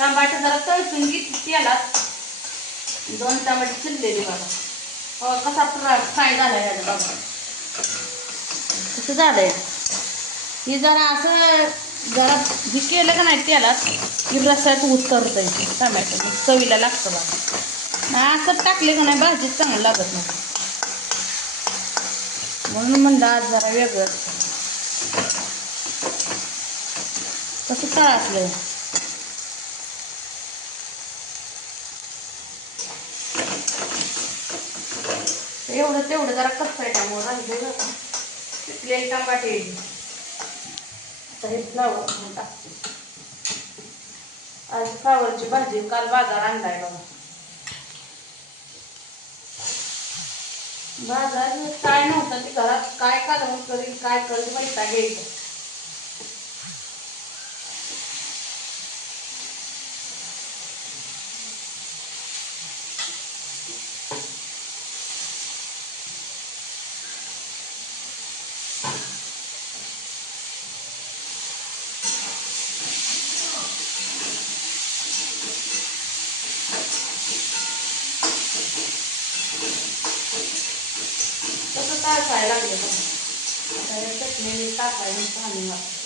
टमाटे जरा तळसून घेतली तेलात. 2 टमाटे चिरलेले बघा. कसा फ्राय झालाय याचा बघा. कसं झालंय हे जरा असं जरा हे केलं का नाही तेलात की रस्त्यात उतरतंय टमॅटो चवीला लागतं बघा. नाही असं टाकले का नाही भाजीत चांगलं लागत नाही. म्हणून म्हणलं आज जरा वेगळं कसं तळासलंय. एवढं तेवढं जरा कच्चं आहे त्यामुळं राहिलं पिकलेले टमाटे. आता हे फ्लावर टाकते. आज फ्लावरची भाजी काल बाजार आणलाय बघा. बाजार काय नव्हतं ते घरात काय कालवण करील काय करेल माहिती घ्यायचं. कसं टाकायला लागलं बघा. चटणी टाकायला पाणी वाटतं.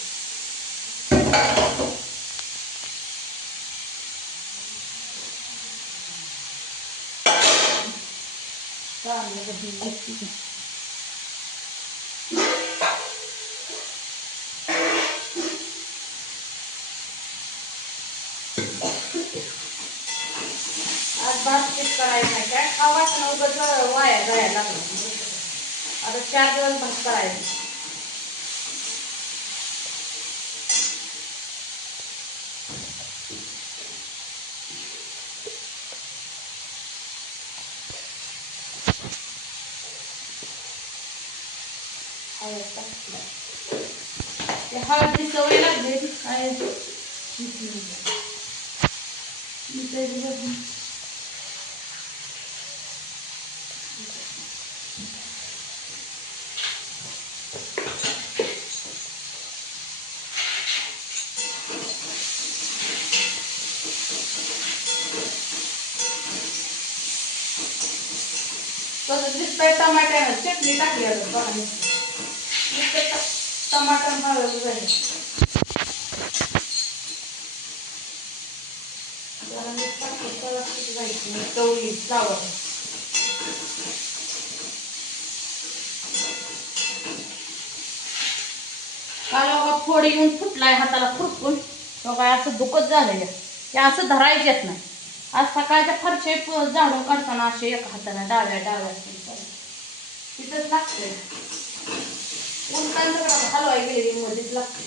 आज भात पीठ करायचं नाही काय खावायचं ना उगाच वाया जायला लागलं. आता 4 दिवस भात करायचं. हळदी सवय लागली काय कसं दिसतंय टमाट्यानं चटणी टाकली आता बघा. टमाटर हळद झाले चवळी फ्लावर. काल बघा फोडी येऊन फुटलाय हाताला फुटकून बघा असं दुखत झालंय. ते असं धरायचं येत नाही. आज सकाळच्या फरशे झाडून काढताना असे एका हाताने डाव्या तिथंच लागतंय. उलटांचं हलवाय गेली मध्येच लागते.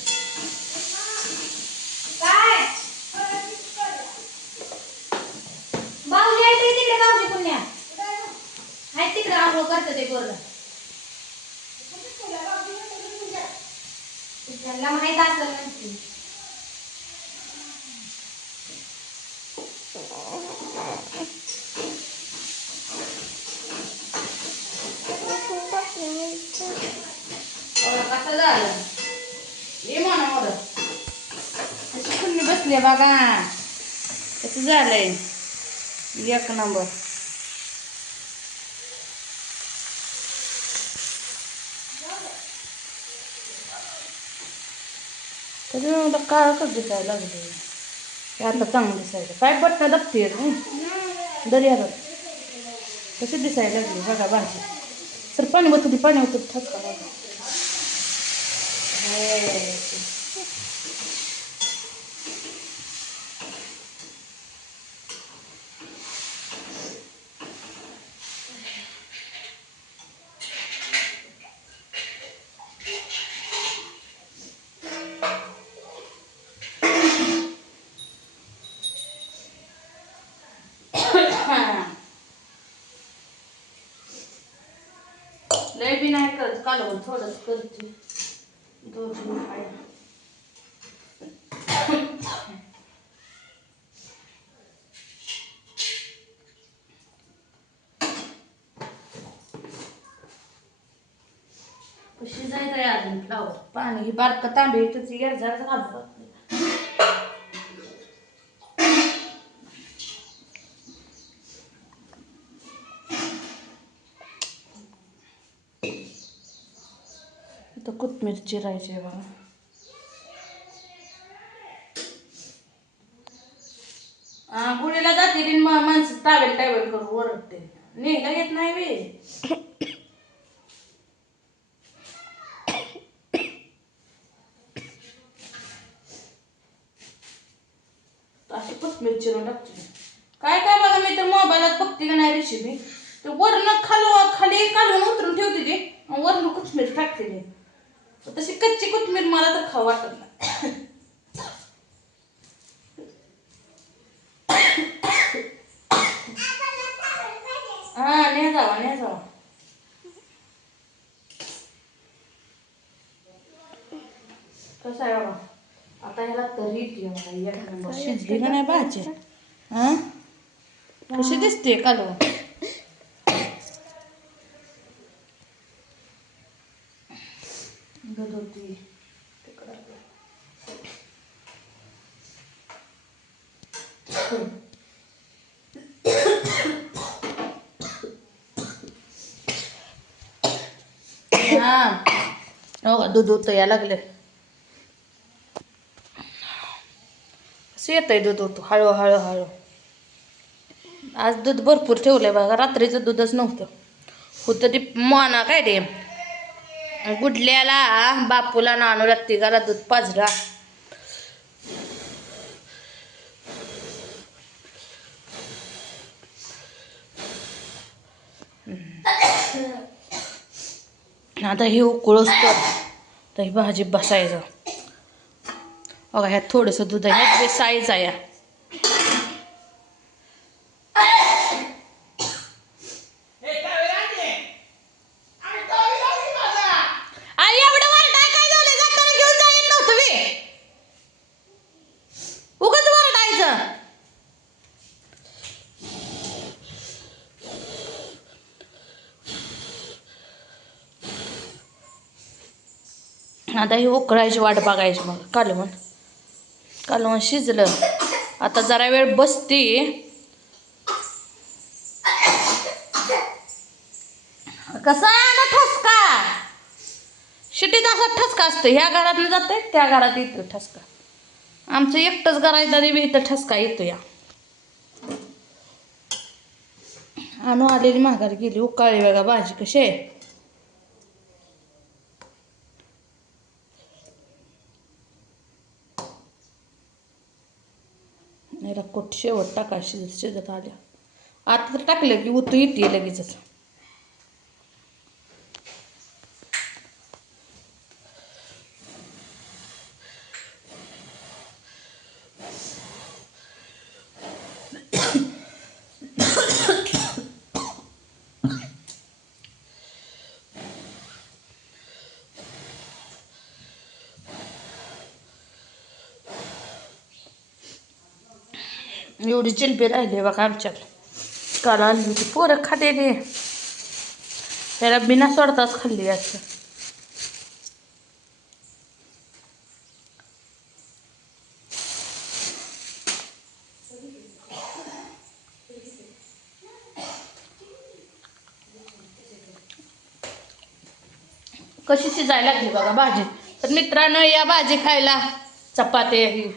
काय बावजी आहे तिकडे बावजी पुण्या आहे तिकडे आंघोळ करते ते पोरगा. त्यांना माहित असेल नक्की. कसं झालं ये म्हणा मला अशी कुणी बसले बघा. कसं झालंय 1 नंबर. तरी मला काळच दिसायला लागले. आता चांगलं दिसायचं काय बटणं दाबते दरी हातात कशी दिसायला लागली बघा भाजी. सर पाणी होतं पाणी होतं ठसका लागला. लय बी नाही करत कालवण थोडंच करते. 2-3 पाय शिजायचं आहे अजून फ्लावर. पाणी ही बारकं तांबे त्याची 1 जरा घालतात. कोथिंबीर चिरायची आहे बघा. गुढीला जाते माणसं टावेल करून ओरडते. नेला येत नाही वे. अशी कोथिंबीर चिरून टाकते. काय काय बघा मी तर मोबाईलात बघते का नाही रेसिपी. तर वरण खाली काढून उतरून ठेवते ती वरण कोथिंबीर टाकते ती. तशी कच्ची कोथिंबीर मला तर खाऊ वाटत नाही. हा ने जावा. कसं आहे बाबा आता ह्याला तरी शिजली का नाही भाजी. हा कशी दिसते कालवण. दूध होती हा हो दूध होतं या लागले. कसं येतंय दूध होतं हळू. आज दूध भरपूर ठेवलंय बघा. रात्रीचं दूधच नव्हतं. होतं ती मोना काय ते गुडल्याला बापूला नानूला तिघाला दूध पाजरा. आता हे उकळूच तर ही भाजी बसायचं बघा. ह्यात थोडंसं दूध आहे. ह्यात साईज आहे. आता ही उकळायची वाट बघायची. मग कालवण शिजलं. आता जरा वेळ बसते. कसा ना ठसका शिटीत असा ठसका असतो. ह्या घरात जाते त्या घरात येतो ठसका. आमचं एकटंच करायचं तरी बी इथं ठसका येतो. या आणू आलेली माघार गेली. उकाळी बघा भाजी कशी आहे. याला कोट शेवट टाका शिजत आल्या. आता तर टाकलं की उतू येते लगेचच. एवढी जिलबी राहिली बघा आमच्यात. काल आणली होती. पोरं खाते ते त्याला बिना सोडताच खाल्ली. असं कशी शिजायला लागली बघा भाजी. तर मित्रांनो या भाजी खायला. चपाती ही